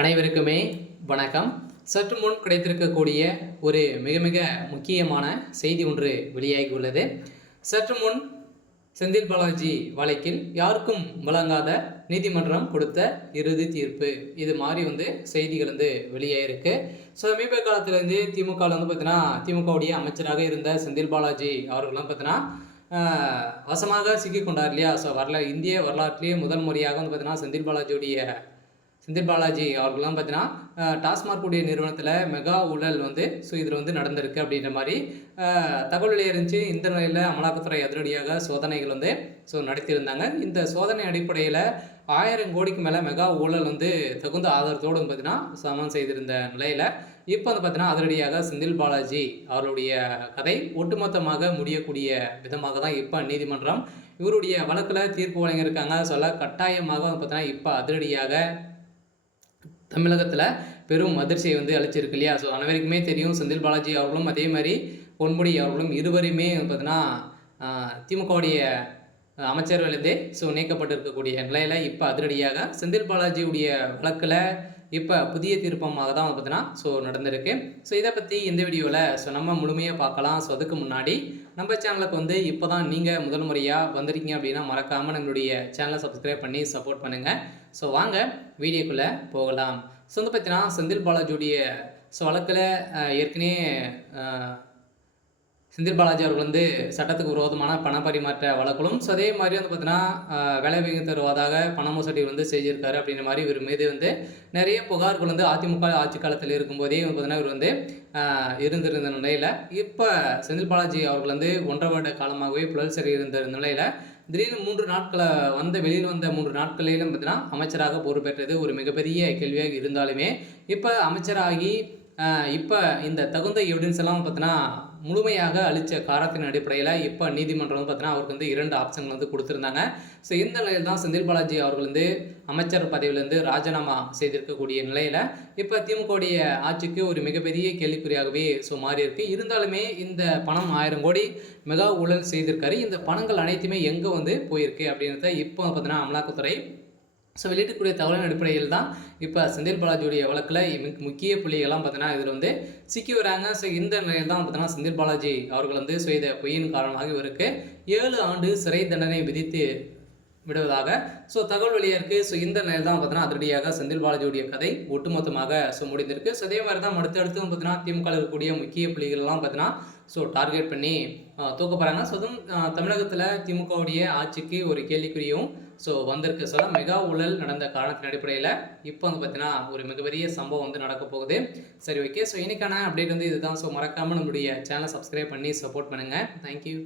அனைவருக்குமே வணக்கம். சற்று முன் கிடைத்திருக்கக்கூடிய ஒரு மிக மிக முக்கியமான செய்தி ஒன்று வெளியாகியுள்ளது. சற்று முன் செந்தில் பாலாஜி வழக்கில் யாருக்கும் வழங்காத நீதிமன்றம் கொடுத்த இறுதி தீர்ப்பு, இது மாதிரி செய்திகள் வெளியாயிருக்கு. ஸோ சமீப காலத்திலேருந்து திமுகவில் பார்த்தீங்கன்னா, திமுகவுடைய அமைச்சராக இருந்த செந்தில் பாலாஜி அவர்கள்லாம் பார்த்தீங்கன்னா வசமாக சிக்கிக்கொண்டார் இல்லையா? ஸோ இந்திய வரலாற்றிலேயே முதல் முறையாக பார்த்தீங்கன்னா செந்தில் பாலாஜி அவர்கள்லாம் பார்த்தீங்கன்னா டாஸ்மாக் உடைய நிறுவனத்தில் மெகா ஊழல் ஸோ இதில் நடந்திருக்கு அப்படின்ற மாதிரி தகவல் வெளியிருந்துச்சு. இந்த நிலையில் அமலாக்கத்துறை அதிரடியாக சோதனைகள் ஸோ நடத்தியிருந்தாங்க. இந்த சோதனை அடிப்படையில் 1000 கோடிக்கு மேலே மெகா ஊழல் தகுந்த ஆதாரத்தோடு பார்த்தீங்கன்னா சமன் செய்திருந்த நிலையில் இப்போ பார்த்தீங்கன்னா அதிரடியாக செந்தில் பாலாஜி அவருடைய கதை ஒட்டுமொத்தமாக முடியக்கூடிய விதமாக தான் இப்போ நீதிமன்றம் இவருடைய வழக்கில் தீர்ப்பு வழங்கியிருக்காங்க. சொல்ல கட்டாயமாக பார்த்தீங்கன்னா இப்போ அதிரடியாக தமிழகத்தில் பெரும் அதிர்ச்சியை அளிச்சிருக்கு இல்லையா? ஸோ அனைவருக்குமே தெரியும், செந்தில் பாலாஜி அவர்களும் அதே மாதிரி பொன்முடி அவர்களும் இருவருமே பார்த்தீங்கன்னா திமுகவுடைய அமைச்சர்களே ஸோ நீக்கப்பட்டிருக்கக்கூடிய நிலையில் இப்போ அதிரடியாக செந்தில் பாலாஜியுடைய வழக்கில் இப்போ புதிய திருப்பமாக தான் பார்த்தீங்கன்னா ஸோ நடந்திருக்கு. ஸோ இதை பற்றி இந்த வீடியோவில் ஸோ நம்ம முழுமையாக பார்க்கலாம். ஸோ அதுக்கு முன்னாடி நம்ம சேனலுக்கு இப்போ தான் நீங்கள் முதல் முறையாக வந்திருக்கீங்க அப்படின்னா மறக்காமல் நம்மளுடைய சேனலை சப்ஸ்கிரைப் பண்ணி சப்போர்ட் பண்ணுங்கள். ஸோ வாங்க வீடியோக்குள்ளே போகலாம். ஸோ பார்த்தீங்கன்னா செந்தில் பாலாஜியுடைய ஸோ வழக்கில் ஏற்கனவே செந்தில் பாலாஜி அவர்கள் சட்டத்துக்கு விரோதமான பண பரிமாற்ற வழக்கிலும் ஸோ அதே மாதிரி பார்த்தீங்கன்னா வேலை வாங்கி தருவதாக பண மோசடி செஞ்சிருக்காரு அப்படின்ற மாதிரி இவர் மீது நிறைய புகார்கள் அதிமுக ஆட்சி காலத்தில் இருக்கும்போதே பார்த்தீங்கன்னா இவர் இருந்திருந்த நிலையில் இப்போ செந்தில் பாலாஜி அவர்கள் 1.5 வருட காலமாகவே புழல் சிறை இருந்த நிலையில் திடீர்னு 3 நாட்களை வெளியில் வந்த 3 நாட்களிலும் பார்த்தீங்கன்னா அமைச்சராக பொறுப்பேற்றது ஒரு மிகப்பெரிய கேள்வியாக இருந்தாலுமே இப்போ அமைச்சராகி இப்போ இந்த தகுந்த எவிடன்ஸ் எல்லாம் பார்த்தீங்கன்னா முழுமையாக அளித்த காரணத்தின் அடிப்படையில் இப்போ நீதிமன்றம் பார்த்தீங்கன்னா அவருக்கு 2 ஆப்ஷன்கள் கொடுத்துருந்தாங்க. ஸோ இந்த நிலையில் தான் செந்தில் பாலாஜி அவர்கள் அமைச்சர் பதவியிலேருந்து ராஜினாமா செய்திருக்கக்கூடிய நிலையில் இப்போ திமுகவுடைய ஆட்சிக்கு ஒரு மிகப்பெரிய கேள்விக்குறியாகவே ஸோ மாறி இருக்கு. இருந்தாலுமே இந்த பணம் 1000 கோடி மெகா ஊழல் செய்திருக்காரு. இந்த பணங்கள் அனைத்துமே எங்கே போயிருக்கு அப்படின்றத இப்போ பார்த்தீங்கன்னா அமலாக்கத்துறை ஸோ வெளியிடக்கூடிய தகவலின் அடிப்படையில் தான் இப்போ செந்தில் பாலாஜியுடைய வழக்கில் முக்கிய புள்ளிகள்லாம் பார்த்தீங்கன்னா இதில் சிக்கி வராங்க. ஸோ இந்த நிலையில் தான் பார்த்தீங்கன்னா செந்தில் பாலாஜி அவர்கள் செய்த பொய்யின் காரணமாக இவருக்கு 7 ஆண்டு சிறை தண்டனை விதித்து விடுவதாக ஸோ தகவல் வெளியாக இருக்குது. ஸோ இந்த நிலையில் தான் பார்த்தீங்கன்னா அதிரடியாக செந்தில் பாலாஜியுடைய கதை ஒட்டுமொத்தமாக ஸோ முடிந்திருக்கு. ஸோ அதே மாதிரி தான் அடுத்தடுத்து பார்த்தீங்கன்னா திமுக இருக்கக்கூடிய முக்கிய புள்ளிகள்லாம் பார்த்தீங்கன்னா ஸோ டார்கெட் பண்ணி தூக்க போகிறாங்க. ஸோ அதுவும் தமிழகத்தில் திமுகவுடைய ஆட்சிக்கு ஒரு கேள்விக்குறியும் ஸோ வந்திருக்கு. சொல்ல மெகா ஊழல் நடந்த காரணத்தின் அடிப்படையில் இப்போ பார்த்தீங்கன்னா ஒரு மிகப்பெரிய சம்பவம் நடக்க போகுது. சரி, ஓகே. ஸோ இன்னைக்கான அப்டேட் இதுதான். ஸோ மறக்காமல் நம்மளுடைய சேனலை சப்ஸ்கிரைப் பண்ணி சப்போர்ட் பண்ணுங்கள். தேங்க்யூ.